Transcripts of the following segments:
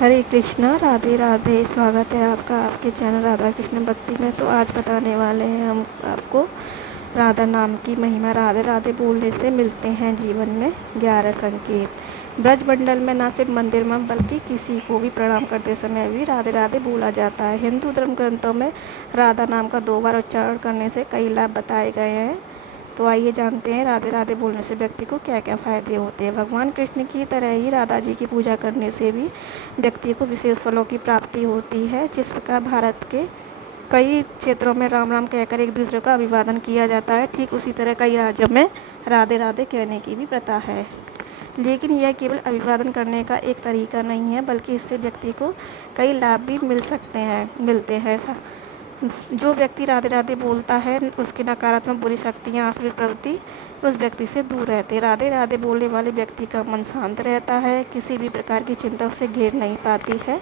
हरे कृष्णा, राधे राधे। स्वागत है आपका आपके चैनल राधा कृष्ण भक्ति में। तो आज बताने वाले हैं हम आपको राधा नाम की महिमा। राधे राधे बोलने से मिलते हैं जीवन में 11 संकेत। ब्रज मंडल में न सिर्फ मंदिर में बल्कि किसी को भी प्रणाम करते समय भी राधे राधे बोला जाता है। हिंदू धर्म ग्रंथों में राधा नाम का 2 बार उच्चारण करने से कई लाभ बताए गए हैं। तो आइए जानते हैं राधे राधे बोलने से व्यक्ति को क्या क्या फ़ायदे होते हैं। भगवान कृष्ण की तरह ही राधा जी की पूजा करने से भी व्यक्ति को विशेष फलों की प्राप्ति होती है। जिस प्रकार भारत के कई क्षेत्रों में राम राम कहकर एक दूसरे का अभिवादन किया जाता है, ठीक उसी तरह कई राज्यों में राधे राधे कहने की भी प्रथा है। लेकिन यह केवल अभिवादन करने का एक तरीका नहीं है, बल्कि इससे व्यक्ति को कई लाभ भी मिलते हैं। जो व्यक्ति राधे राधे बोलता है उसकी नकारात्मक बुरी शक्तियाँ आसुरी प्रवृत्ति उस व्यक्ति से दूर रहते हैं। राधे राधे बोलने वाले व्यक्ति का मन शांत रहता है, किसी भी प्रकार की चिंता उसे घेर नहीं पाती है,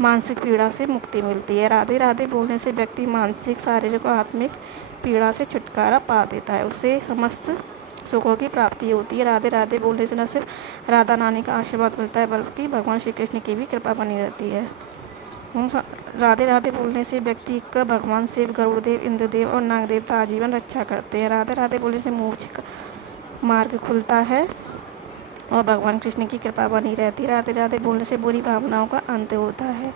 मानसिक पीड़ा से मुक्ति मिलती है। राधे राधे बोलने से व्यक्ति मानसिक, शारीरिक और आत्मिक पीड़ा से छुटकारा पा देता है, उसे समस्त सुखों की प्राप्ति होती है। राधे राधे बोलने से न सिर्फ राधा रानी का आशीर्वाद मिलता है, बल्कि भगवान श्री कृष्ण की भी कृपा बनी रहती है। राधे राधे बोलने से व्यक्ति का भगवान शिव, गरुड़देव, इंद्रदेव और नागदेवता आजीवन रक्षा करते हैं। राधे राधे बोलने से मोक्ष का मार्ग खुलता है और भगवान कृष्ण की कृपा बनी रहती है। राधे राधे बोलने से बुरी भावनाओं का अंत होता है।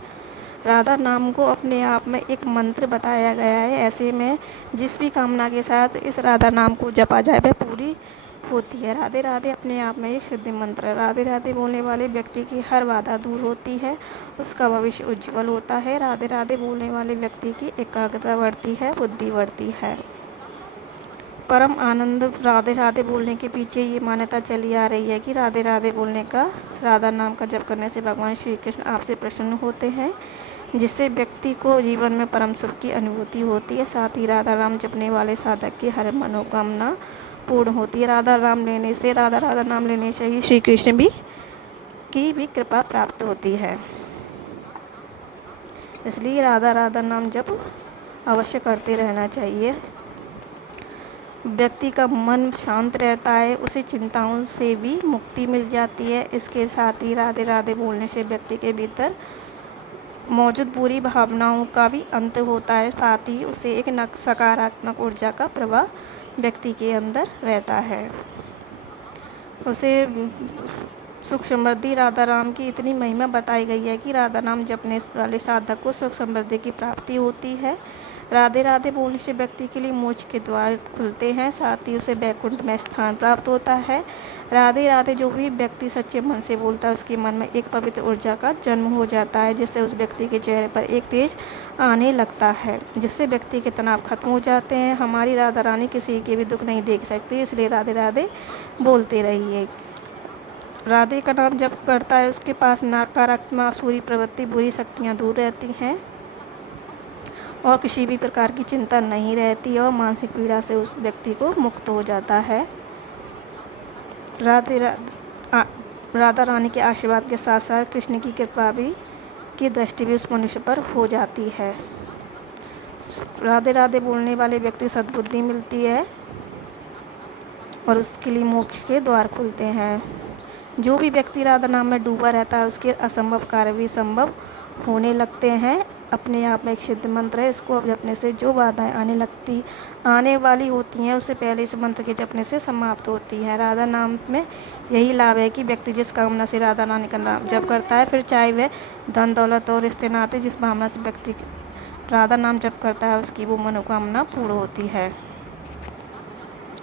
राधा नाम को अपने आप में एक मंत्र बताया गया है। ऐसे में जिस भी कामना के साथ इस राधा नाम को जपा जाए वह पूरी होती है। राधे राधे अपने आप में एक सिद्धि मंत्र है। राधे राधे बोलने वाले व्यक्ति की हर बाधा दूर होती है, उसका भविष्य उज्जवल होता है। राधे राधे बोलने वाले व्यक्ति की एकाग्रता बढ़ती है, बुद्धि बढ़ती है। परम आनंद। राधे राधे बोलने के पीछे ये मान्यता चली आ रही है कि राधे राधे बोलने का, राधा नाम का जप करने से भगवान श्री कृष्ण आपसे प्रसन्न होते हैं, जिससे व्यक्ति को जीवन में परम सुख की अनुभूति होती है। साथ ही राधा नाम जपने वाले साधक की हर मनोकामना पूर्ण होती है। राधा राधा नाम लेने से ही श्री कृष्ण की भी कृपा प्राप्त होती है। इसलिए राधा राधा नाम जप अवश्य करते रहना चाहिए। व्यक्ति का मन शांत रहता है, उसे चिंताओं से भी मुक्ति मिल जाती है। इसके साथ ही राधे राधे बोलने से व्यक्ति के भीतर मौजूद बुरी भावनाओं का भी अंत होता है। साथ ही उसे एक सकारात्मक ऊर्जा का प्रवाह व्यक्ति के अंदर रहता है। उसे सुख समृद्धि। राधा राम की इतनी महिमा बताई गई है कि राधा नाम जपने वाले साधक को सुख समृद्धि की प्राप्ति होती है। राधे राधे बोलने से व्यक्ति के लिए मोक्ष के द्वार खुलते हैं, साथ ही उसे वैकुंठ में स्थान प्राप्त होता है। राधे राधे जो भी व्यक्ति सच्चे मन से बोलता है उसके मन में एक पवित्र ऊर्जा का जन्म हो जाता है, जिससे उस व्यक्ति के चेहरे पर एक तेज आने लगता है, जिससे व्यक्ति के तनाव खत्म हो जाते हैं। हमारी राधा रानी किसी के भी दुख नहीं देख सकती, इसलिए राधे राधे बोलते रहिए। राधे का नाम जप करता है उसके पास नकारात्मक आसुरी प्रवृत्ति, बुरी शक्तियाँ दूर रहती हैं और किसी भी प्रकार की चिंता नहीं रहती और मानसिक पीड़ा से उस व्यक्ति को मुक्त हो जाता है। राधा रानी के आशीर्वाद के साथ साथ कृष्ण की कृपा भी की दृष्टि भी उस मनुष्य पर हो जाती है। राधे राधे बोलने वाले व्यक्ति सद्बुद्धि मिलती है और उसके लिए मोक्ष के द्वार खुलते हैं। जो भी व्यक्ति राधा नाम में डूबा रहता है उसके असंभव कार्य भी संभव होने लगते हैं। अपने आप में एक सिद्ध मंत्र है, इसको जपने से जो बाधाएं आने वाली होती हैं उससे पहले इस मंत्र के जपने से समाप्त होती है। राधा नाम में यही लाभ है कि व्यक्ति जिस कामना से राधा रानी का नाम जप करता है, फिर चाहे वह धन दौलत और रिश्ते नाते, जिस भावना से व्यक्ति राधा नाम जप करता है उसकी वो मनोकामना पूर्ण होती है।